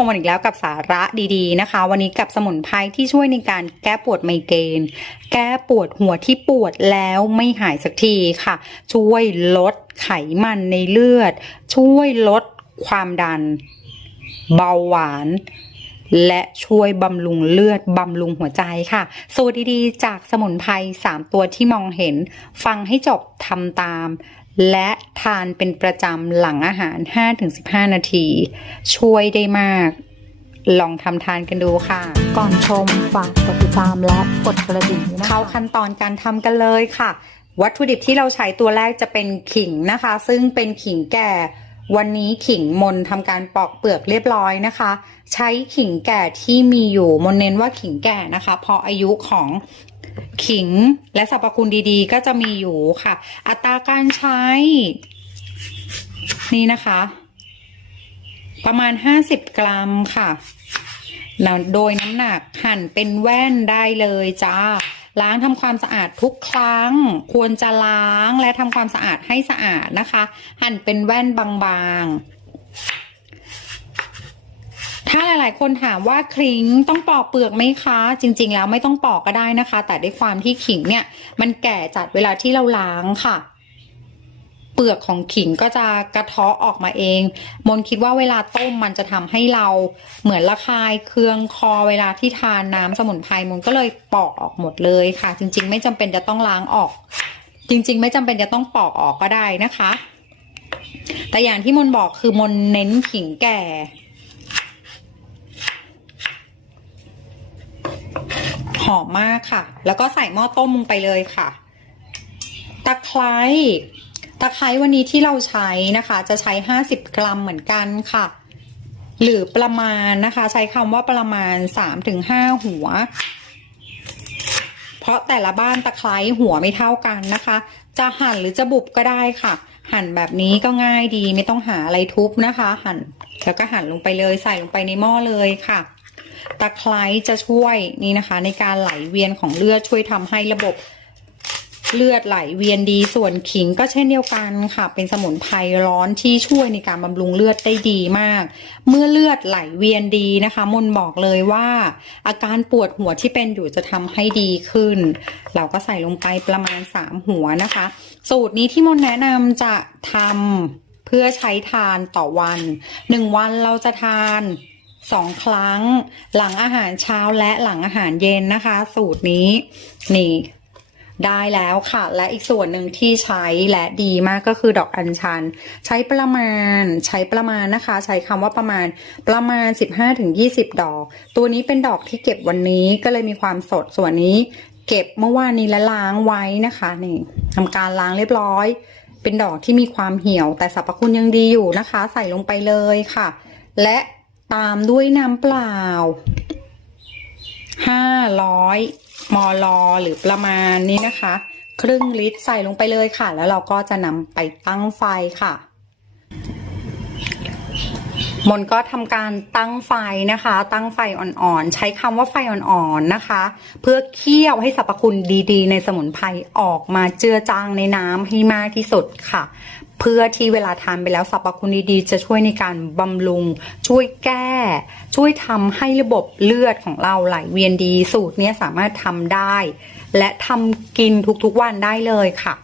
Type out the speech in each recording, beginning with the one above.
กันวันอีกแล้วกับสาระดีๆนะคะ วันนี้กับสมุนไพรที่ช่วยในการแก้ปวดไมเกรนแก้ปวดหัวที่ปวดแล้วไม่หายสักทีค่ะ ช่วยลดไขมันในเลือด ช่วยลดความดัน เบาหวานและช่วยบำรุงเลือด บำรุงหัวใจค่ะ สูตรดีๆ จากสมุนไพร3 ตัวที่มองเห็น ฟังให้จบทำตาม และทานเป็นประจำหลังอาหาร 5-15 นาที ช่วยได้มาก ลองทำทานกันดูค่ะ ก่อนชมฝากกดติดตามและกดกระดิ่งด้วยนะคะเข้าขั้นตอนการทำกันเลยค่ะ วัตถุดิบที่เราใช้ตัวแรกจะเป็นขิงนะคะ ซึ่งเป็นขิงแก่วันนี้ขิงมนทำการปอกเปลือกเรียบร้อยนะคะ ใช้ขิงแก่ที่มีอยู่มนเน้นว่าขิงแก่นะคะ เพราะอายุของ ขิงและสรรพคุณดีๆ ก็จะมีอยู่ค่ะ อัตราการใช้ นี่นะคะ ประมาณ 50 กรัมค่ะแล้วโดยน้ำหนักหั่นเป็นแว่นได้เลยจ้าล้างทำความสะอาดทุกครั้ง ควรจะล้างและทำความสะอาดให้สะอาดนะคะ หั่นเป็นแว่นบางๆ ถ้าหลายๆ คนถามว่าขิงต้องปอกเปลือกไหมคะ จริง ๆ แล้วไม่ต้องปอกก็ได้นะคะ แต่ด้วยความที่ขิงเนี่ย มันแก่จัดเวลาที่เราล้างค่ะ เปลือกของขิงก็จะกระเทาะออกมาเอง มนคิดว่าเวลาต้มมันจะทำให้เราเหมือนระคายเคืองคอเวลาที่ทานน้ำสมุนไพรมนก็เลยปอกออกหมดเลยค่ะ จริง ๆ ไม่จำเป็นจะต้องล้างออก จริง ๆ ไม่จำเป็นจะต้องปอกออกก็ได้นะคะ แต่อย่างที่มนบอกคือมนเน้นขิงแก่ อมมากค่ะ แล้วก็ใส่หม้อต้มลงไปเลยค่ะ ตะไคร้ตะไคร้วันนี้ที่เราใช้นะคะ จะใช้ 50 กรัมเหมือนกันค่ะ หรือประมาณนะคะ ใช้คำว่าประมาณ 3-5 หัว เพราะแต่ละบ้านตะไคร้หัวไม่เท่ากันนะคะ จะหั่นหรือจะบุบก็ได้ค่ะ หั่นแบบนี้ก็ง่ายดีไม่ต้องหาอะไรทุบนะคะ หั่นแล้วก็หั่นลงไปเลยใส่ลงไปในหม้อเลยค่ะ ตะไคร้จะช่วยนี่นะคะ ในการไหลเวียนของเลือดช่วยทำให้ระบบเลือดไหลเวียนดีส่วนขิงก็เช่นเดียวกันค่ะ เป็นสมุนไพรร้อนที่ช่วยในการบำรุงเลือดได้ดีมาก เมื่อเลือดไหลเวียนดีนะคะ มนบอกเลยว่า อาการปวดหัวที่เป็นอยู่จะทำให้ดีขึ้น เราก็ใส่ลงไปประมาณ 3 หัวนะคะ สูตรนี้ที่มนแนะนำจะทำเพื่อใช้ทานต่อวัน 1 วันเราจะทาน สองครั้ง หลังอาหารเช้าและหลังอาหารเย็นนะคะ สูตรนี้นี่ได้แล้วค่ะ และอีกส่วนหนึ่งที่ใช้และดีมากก็คือดอกอัญชัน ใช้ประมาณใช้ประมาณนะคะ ใช้คำว่าประมาณประมาณ 15-20 ดอก ตัวนี้เป็นดอกที่เก็บวันนี้ก็เลยมีความสดส่วนนี้ เก็บเมื่อวานนี้และล้างไว้นะคะนี่ทำการล้างเรียบร้อย เป็นดอกที่มีความเหี่ยว แต่สรรพคุณยังดีอยู่นะคะ ใส่ลงไปเลยค่ะ และ ตามด้วยน้ำเปล่าห้าร้อยมลหรือประมาณนี้นะคะ ครึ่งลิตรใส่ลงไปเลยค่ะ แล้วเราก็จะนำไปตั้งไฟค่ะ มนก็ทำการตั้งไฟนะคะ ตั้งไฟอ่อนๆ ใช้คำว่าไฟอ่อนๆนะคะ เพื่อเคี่ยวให้สรรพคุณดีๆ ในสมุนไพรออกมาเจือจางในน้ำให้มากที่สุดค่ะ เพื่อที่เวลาทานไปแล้วสรรพคุณดีๆ จะช่วยในการบำรุง ช่วยแก้ ช่วยทำให้ระบบเลือดของเราไหลเวียนดี สูตรนี้สามารถทำได้ และทำกินทุกๆวันได้เลยค่ะ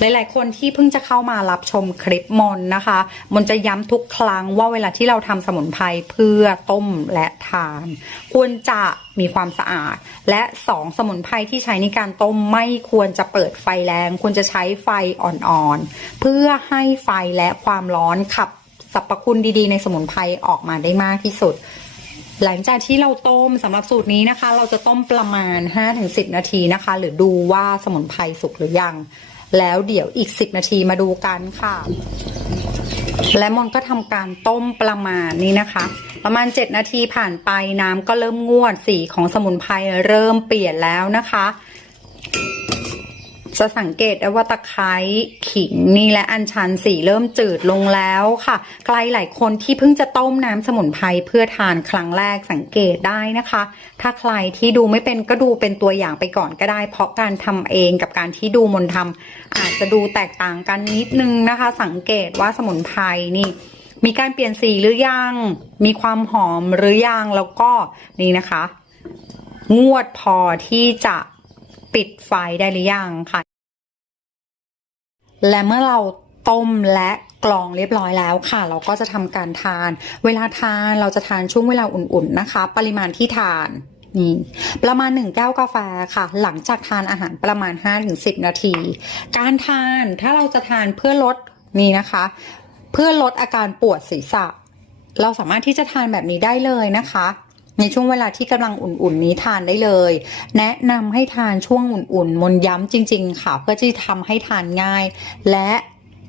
หลาย ๆ คนที่เพิ่งจะเข้ามารับชมคลิปมนนะคะ มนจะย้ำทุกครั้งว่าเวลาที่เราทำสมุนไพรเพื่อต้มและทาน ควรจะมีความสะอาด และสองสมุนไพรที่ใช้ในการต้มไม่ควรจะเปิดไฟแรง ควรจะใช้ไฟอ่อน ๆ เพื่อให้ไฟและความร้อนขับสรรพคุณดีๆ ในสมุนไพรออกมาได้มากที่สุดหลังจากที่เราต้มสำหรับสูตรนี้นะคะ เราจะต้มประมาณ 5-10 นาทีนะคะ หรือดูว่าสมุนไพรสุกหรือยัง แล้วเดี๋ยวอีก 10 นาทีมาดูกันค่ะ และมนก็ทำการต้มประมาณนี้นะคะ ประมาณ 7 นาทีผ่านไปน้ำก็เริ่มงวดสีของสมุนไพรเริ่มเปลี่ยนแล้วนะคะ จะสังเกตได้ว่าตะไคร้ขิงนี่และอัญชันสีเริ่มจืดลงแล้วค่ะ ใครหลายคนที่เพิ่งจะต้มน้ำสมุนไพรเพื่อทานครั้งแรกสังเกตได้นะคะ ถ้าใครที่ดูไม่เป็นก็ดูเป็นตัวอย่างไปก่อนก็ได้ เพราะการทำเองกับการที่ดูมนทำอาจจะดูแตกต่างกันนิดนึงนะคะ สังเกตว่าสมุนไพรนี่มีการเปลี่ยนสีหรือยัง มีความหอมหรือยังแล้วก็นี่นะคะ งวดพอที่จะปิดไฟได้หรือยังค่ะ และเมื่อเราต้มและกรองเรียบร้อยแล้วค่ะ เราก็จะทำการทาน เวลาทานเราจะทานช่วงเวลาอุ่นๆนะคะ ปริมาณที่ทานนี่ประมาณ1แก้วกาแฟค่ะ หลังจากทานอาหารประมาณ 5-10 นาที การทานถ้าเราจะทานเพื่อลดนี่นะคะ เพื่อลดอาการปวดศีรษะ เราสามารถที่จะทานแบบนี้ได้เลยนะคะ ในช่วงเวลาที่กำลังอุ่นๆนี้ทานได้เลย แนะนำให้ทานช่วงอุ่นๆ มนย้ำจริง ๆ ค่ะเพื่อที่ทำให้ทานง่าย และ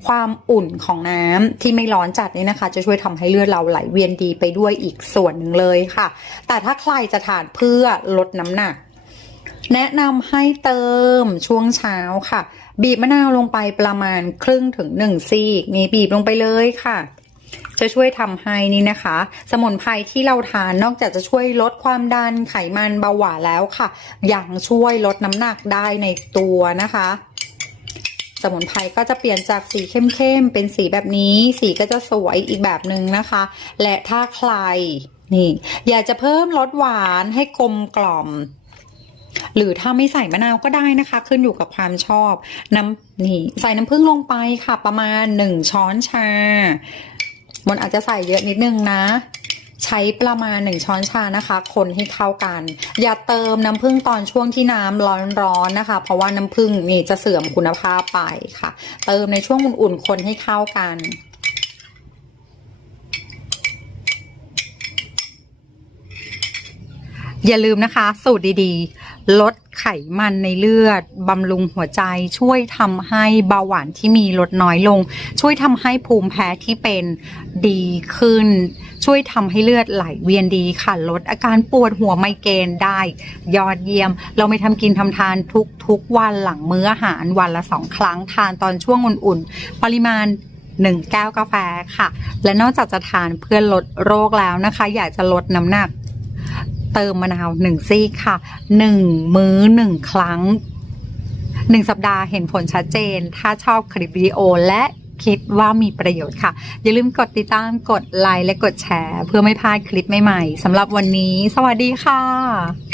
ความอุ่นของน้ำที่ไม่ร้อนจัดนี่นะคะ จะช่วยทำให้เลือดเราไหลเวียนดีไปด้วยอีกส่วนหนึ่งเลยค่ะ แต่ถ้าใครจะทานเพื่อลดน้ำหนัก แนะนำให้เติมช่วงเช้าค่ะ บีบมะนาวลงไปประมาณครึ่งถึงหนึ่งซีกนี่บีบลงไปเลยค่ะ จะช่วยทำให้นี่นะคะ สมุนไพรที่เราทานนอกจากจะช่วยลดความดันไขมันเบาหวานแล้วค่ะ ยังช่วยลดน้ำหนักได้ในตัวนะคะ สมุนไพรก็จะเปลี่ยนจากสีเข้มๆเป็นสีแบบนี้ สีก็จะสวยอีกแบบหนึ่งนะคะ และถ้าใครนี่ อยากจะเพิ่มรสหวานให้กลมกล่อม หรือถ้าไม่ใส่มะนาวก็ได้นะคะ ขึ้นอยู่กับความชอบ น้ำนี่ ใส่น้ำผึ้งลงไปค่ะ ประมาณหนึ่งช้อนชา มันอาจจะใส่เยอะนิดนึงนะ ใช้ประมาณหนึ่งช้อนชานะคะ คนให้เข้ากัน อย่าเติมน้ำผึ้งตอนช่วงที่น้ำร้อนๆนะคะ เพราะว่าน้ำผึ้งนี่จะเสื่อมคุณภาพไปค่ะ เติมในช่วงอุ่นๆคนให้เข้ากันอย่าลืมนะคะ สูตรดีๆ ลดไขมันในเลือด บำรุงหัวใจ ช่วยทำให้เบาหวานที่มีลดน้อยลง ช่วยทำให้ภูมิแพ้ที่เป็นดีขึ้น ช่วยทำให้เลือดไหลเวียนดีค่ะ ลดอาการปวดหัวไมเกรนได้ ยอดเยี่ยม เราไม่ทำกินทำทานทุกทุกวันหลังมื้ออาหารวันละสองครั้งทานตอนช่วงอุ่นๆ ปริมาณ1แก้วกาแฟค่ะ และนอกจากจะทานเพื่อลดโรคแล้วนะคะ อยากจะลดน้ำหนัก เติมมะนาวหนึ่งซีกค่ะหนึ่งมื้อหนึ่งครั้งหนึ่งสัปดาห์เห็นผลชัดเจน ถ้าชอบคลิปวิดีโอและคิดว่ามีประโยชน์ค่ะ อย่าลืมกดติดตามกดไลค์และกดแชร์ เพื่อไม่พลาดคลิปใหม่ๆสำหรับวันนี้ สวัสดีค่ะ